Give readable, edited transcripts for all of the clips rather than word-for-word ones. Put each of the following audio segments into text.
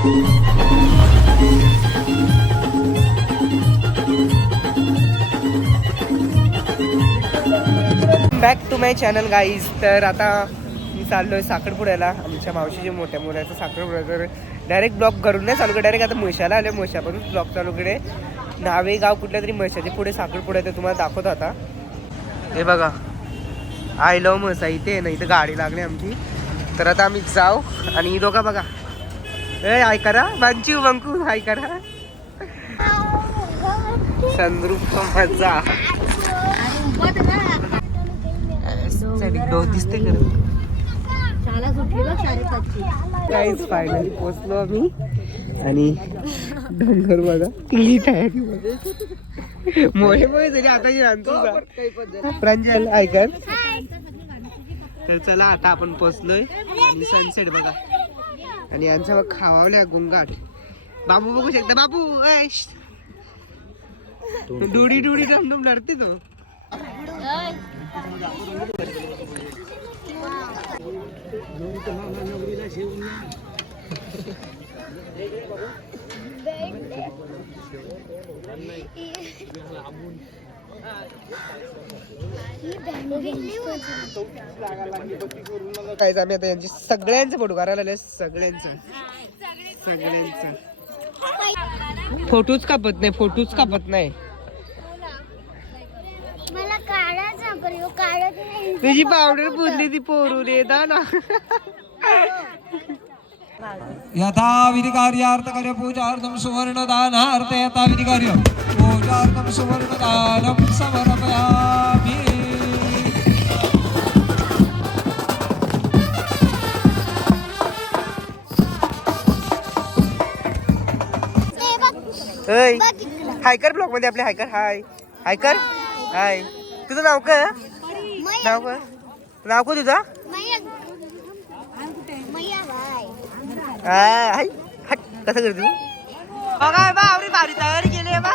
Back to my channel guys. तर आता मी चाललो आहे साखरपुड्याला, आमच्या मावशीच्या मोठ्या मुलाचा साखरपुडा. तर डायरेक्ट ब्लॉक करून नाही चालू, डायरेक्ट आता म्हशाला आले, म्हशापासून ब्लॉक चालू कडे. नावे गाव कुठल्या तरी म्हशाच्या पुढे साखरपुडा ते तुम्हाला दाखवत आता. हे बघा, आय लव म्हसा इथे ना, इथं गाडी लागली आमची. तर आता आम्ही जाऊ आणि दोघा बघा, ए आय करा बांचू बंकू, हाय करा. संद्रूप मजा दिसते काहीच. फायनली पोचलो आम्ही आणि डोंगर बघा किती तयारी मोहे मोहे जरी आता आणतो प्रांजल ऐकर. तर चला आता आपण पोचलोय आणि सनसेट बघा आणि यांचा बघ खावावल्या गोंगाट. बाबू बघू शकता, बाबू डुडी डुडी डमडम लढते तो. काय आम्ही आता यांची सगळ्यांचं फोटो करायला आले, सगळ्यांचं. फोटोच कापत नाही, फोटोच कापत नाही. तुझी पावडर पुजली ती पोरू रे दाना. यथा विधि कार्यार्थ कार्य पूजार्थम सुवर्ण दानार्थ यथा विधि कार्य पूजार्थम सुवर्ण दानम समर्पयामि. हायकर ब्लॉग मध्ये आपले हायकर. हाय हायकर, हाय. तुझं नाव काय? नाव काय? नाव का तुझा? हाय हट. कसं करते बघा बा, आवडी भारी तयारी केली आहे बा.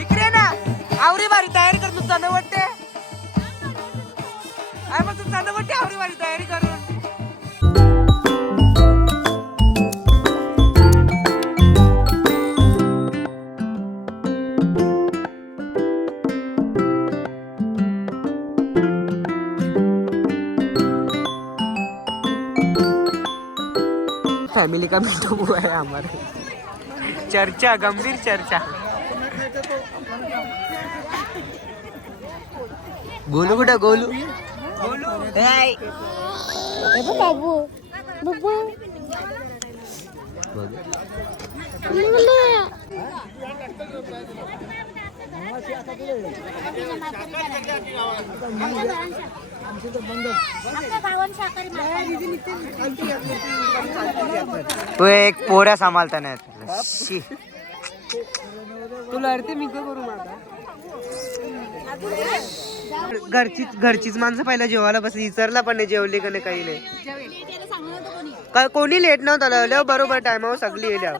इकडे ना आवडी भारी तयारी कर. तू चांद वाटते मग तू चांद वाटते आवडी भारी तयारी करून. फैमिली का मीटअप हुआ है हमारे. चर्चा, गंभीर चर्चा. गोलू कुठं? गोलू बाबू बाबू तू एक पोऱ्या सांभाळता नाही. तुला अडते मी काय करू माझा. घरचीच माणसं पहिला जेवायला बस. विचारला पण नाही जेवले का नाही, काही नाही. कोणी लेट नव्हता, बरोबर टायमावर सगळी येल्या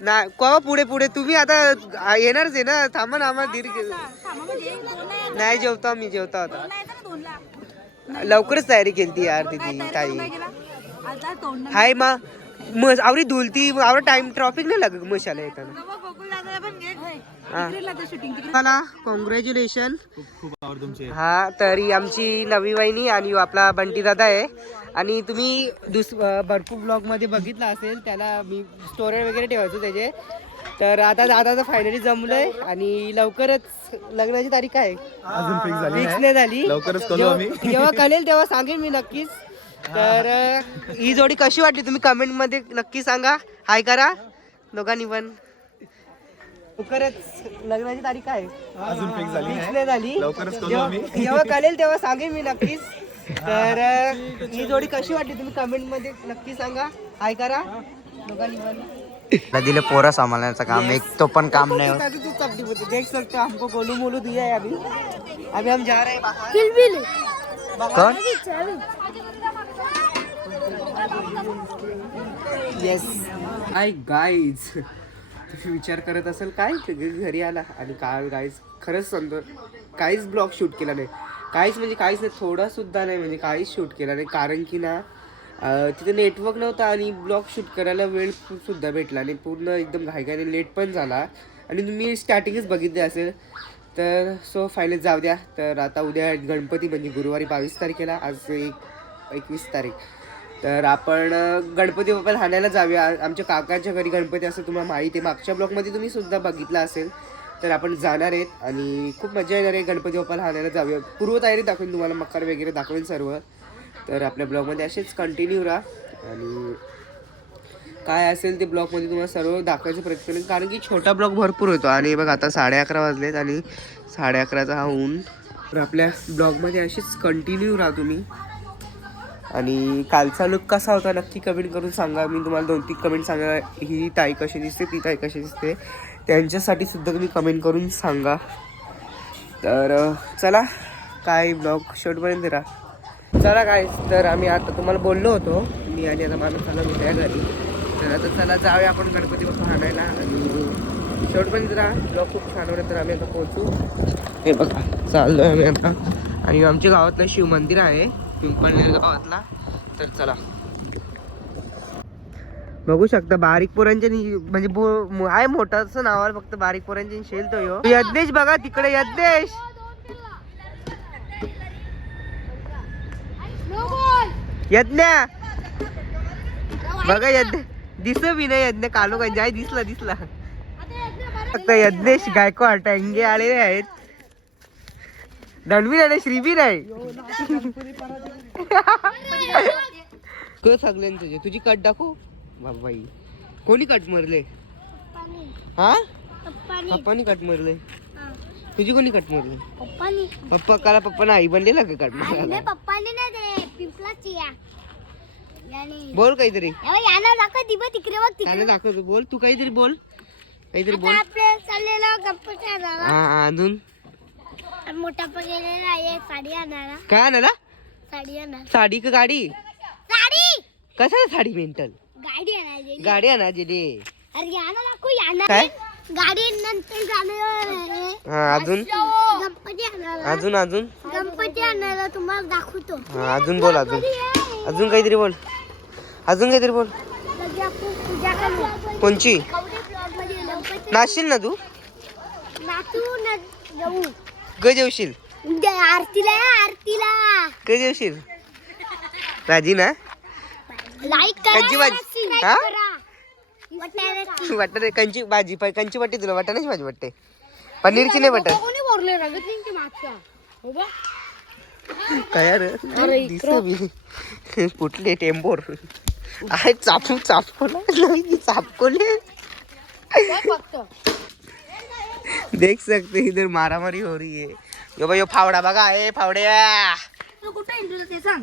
ना. केव्हा पुढे पुढे तुम्ही आता येणारच आहे ना. थांबा ना, आम्हाला धीर नाही. जेवतो मी, जेवता होता. लवकरच तयारी केली यार तिथे ताई. हाय मग आवडी धुलती आवड टाइम ट्रॉफिक नाही लागत मशाला येताना. मला कॉंग्रॅच्युलेशन. हा तरी आमची नवी वहिनी आणि आपला बंटी दादा आहे. आणि तुम्ही भरपूर ब्लॉग मध्ये बघितला असेल, त्याला मी स्टोरी वगैरे ठेवायचो त्याचे. तर आता दादाचं फायनली जमलंय आणि लवकरच लग्नाची तारीख आहे, अजून फिक्स नाही झाली. लवकरच कळू आम्ही. जेव्हा कळेल तेव्हा सांगेन मी नक्कीच. तर ही जोडी कशी वाटली तुम्ही कमेंट मध्ये नक्की सांगा. हाय करा दोघांनी पण. लवकरच लग्नाची तारीख आहे, अजून फिक्स झाली नाही झाली. लवकरच कळू आम्ही. जेव्हा कळेल तेव्हा सांगेन मी नक्कीच. तर ही जोडी कशी वाटली तुम्ही कमेंट मध्ये नक्की सांगा. हाय करा दोघांनी पण. दिले पोरा सांभाळण्याचं काम, एक तो पण काम नाही होत. देख सकते हो हमको गोलू मोलू दिया है. अभी हम जा रहे हैं बाहर. कोण? येस. हाय गाईज, तुम्ही विचार करत असेल काय घरी आला आणि काय गाईज खरंच सांगतो काहीच ब्लॉग शूट केला नाही. काहीच म्हणजे काहीच नाही, थोडा सुद्धा नाही म्हणजे काहीच शूट केला नाही. कारण की ना तिथे नेटवर्क नव्हता आणि ब्लॉग शूट करायला वेळ सुद्धा भेटला आणि पूर्ण एकदम घाईघाईने लेट पण झाला. आणि तुम्ही स्टार्टिंगच बघितले असेल. तर सो फायनल जाऊ द्या. तर आता उद्या गणपती म्हणजे गुरुवारी 22 तारखेला, आज 21 तारीख. तर आपण गणपती बाप्पा हाणायला जाऊया. आमच्या काकाच्या घरी गणपती असं तुम्हाला माहिती आहे, मागच्या ब्लॉगमध्ये तुम्ही सुद्धा बघितलं असेल. तर आपण जाणार आहेत आणि खूप मजा येणार आहे. गणपती बाप्पाला हाणायला जाऊया. पूर्वतयारी दाखवून तुम्हाला मकर वगैरे दाखवेन सर्व. तर आपल्या ब्लॉगमध्ये असेच कंटिन्यू राहा आणि काय असेल ते ब्लॉगमध्ये तुम्हाला सर्व दाखवायचा प्रयत्न करेन. कारण की छोटा ब्लॉग भरपूर होतो. आणि बघ आता 11:30 वाजलेत आणि 11:30चा हा ऊन. तर आपल्या ब्लॉगमध्ये असेच कंटिन्यू राहा तुम्ही. आणि कालचा लुक कसा होता नक्की कमेंट करून सांगा. मी तुम्हाला 2-3 कमेंट सांगा, ही ताई कशी दिसते, ती ताई कशी दिसते, त्यांच्यासाठी सुद्धा तुम्ही कमेंट करून सांगा. तर चला काय ब्लॉग शेवटपर्यंत राहा. चला काय, तर आम्ही आता तुम्हाला बोललो होतो मी आणि आता माणूस आला मी त्या घरी. तर आता चला जाऊया आपण गणपती बाप्पा हाणायला आणि शेवटपर्यंत राहा. ब्लॉग खूप छान होतं. तर आम्ही आता पोहोचू. हे बघा चाललो आहे आम्ही आता. आणि आमच्या गावातलं शिव मंदिर आहे, पिंपळनेर गावातला. तर चला बघू शकता बारीक पोरांच्या म्हणजे आहे मोठाचं नावावर, फक्त बारीक पोरांच्या शेल तो यो यज्ञेश. बघा तिकडे यज्ञेश, यज्ञा बघा यज्ञ दिस बी नाही. यज्ञ कालो गंजाय दिसला फक्त यज्ञेश गायकवाड टँगे आलेले आहेत. रणवीर आणि श्रीबीर आहे. सगळ्यांनी तुझी कट दाखव बाबाई. कोणी कट मारले? हा पप्पानी कट मारले. तुझी कोणी कट मारली? पप्पा काला पप्पा आई बनलेला का कट मारायला? बोल काहीतरी दाखव. बोल तू काहीतरी बोल. अजून मोठा गेलेला साडी आणायला. काय आणायला? साडी का गाडी? साडी. कसा साडी मेंटल? गाडी आणायची. गाडी आणायची रे. अरे याना दाखव काय? गाडी नंतर जाणार. हा अजून गणपती आणायला. अजून गणपती आणायला तुम्हाला दाखवतो. हा अजून बोल. अजून काहीतरी बोल. लगे आपण पूजा करू. कोणची? नाचशील ना तू? नाचू ना जाऊ. ग जेवशील? आरतीला ग जेवशील? राजी ना? लाईक करा. कंची भाजी? सबस्क्राइब हा? करा. वाटाण्याची. वाटते कंची भाजी कंची वाटते तुला? वाटाण्याची भाजी वाटते? पनीरची नाही वाटत? कोणी बोलले रगत नाही की मागचा. हो बा. काय यार कुठले टेम्पोर आहे? चापकोले देख सकते इधर मारामारी हो रही है. यो भाई यो फावडा बघा. ए फावड्या कुठे हिंदूला ते सांग.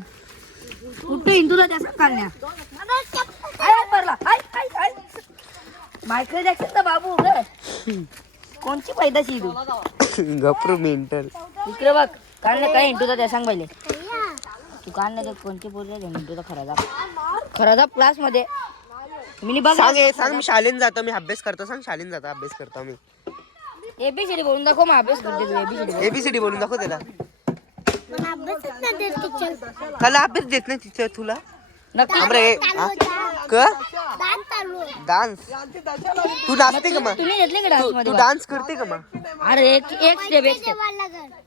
कुठे हिंदूला त्या सांग काढण्या. मायकल जॅक्सन तर बाबू कोणची पैदाशी तू? गप्रू मेंटल. इकडे बघ काढण्या काय हिंदूला त्या सांग पहिले. तू काढण्या कोणची बोलले हिंदूचा खरादा क्लास मध्ये मी बघ. सांग मी शाळेत जातो, मी अभ्यास करतो. सांग शाळेत जातो, अभ्यास करतो मी. एबीसीडी बोलून दाखव. मग अभ्यास करते. एबीसीडी बोलून दाखव त्याला. मला अभ्यासच नाही देत टीचर. त्याला अभ्यास देत नाही टीचर तुला? नक्की डान्स तू नाचते का मग? तुम्ही घेतले का डान्स तू मध्ये? डान्स करते का मग? अरे एक स्टेप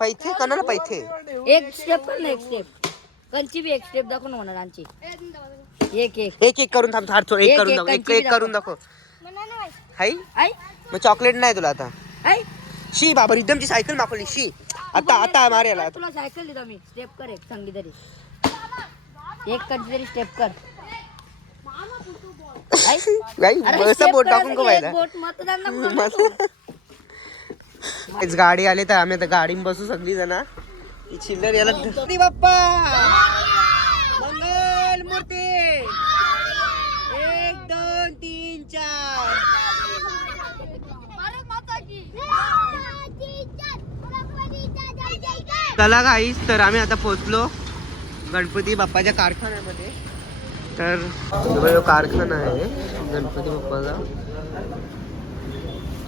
पैथे कोणाला पैथे? एक स्टेप कर ना. एक स्टेप कंची बी एक स्टेप दाखव ना म्हणा डान्सची. एक करून थांब. एक करून दाखव. एक करून दाखव. हाय मग चॉकलेट नाही तुला आता. शी बाबा रिदमची सायकल मागवली. शी आता मारायला तुला सायकल देतो मी. स्टेप कर एक चांगली तरी. एक कंची तरी स्टेप कर. बोट टाकून का पाहिजे? बोट मतदान दाखव. गाडी आली तर आम्ही आता गाडी बसू सगळी जण. चिल्लर याला बाप्पा मंगल मूर्ती 1 2 3 4. चला गाईस, तर आम्ही आता पोहोचलो गणपती बाप्पाच्या कारखान्यामध्ये. तर कारखाना आहे गणपती बाप्पाचा.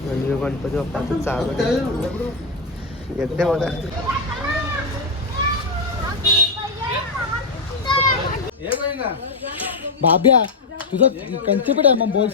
म्हणजे गणपती बाप्पाचं चालू येते बघा. बाब्या तुझं कंचीपीठ आहे मग बोल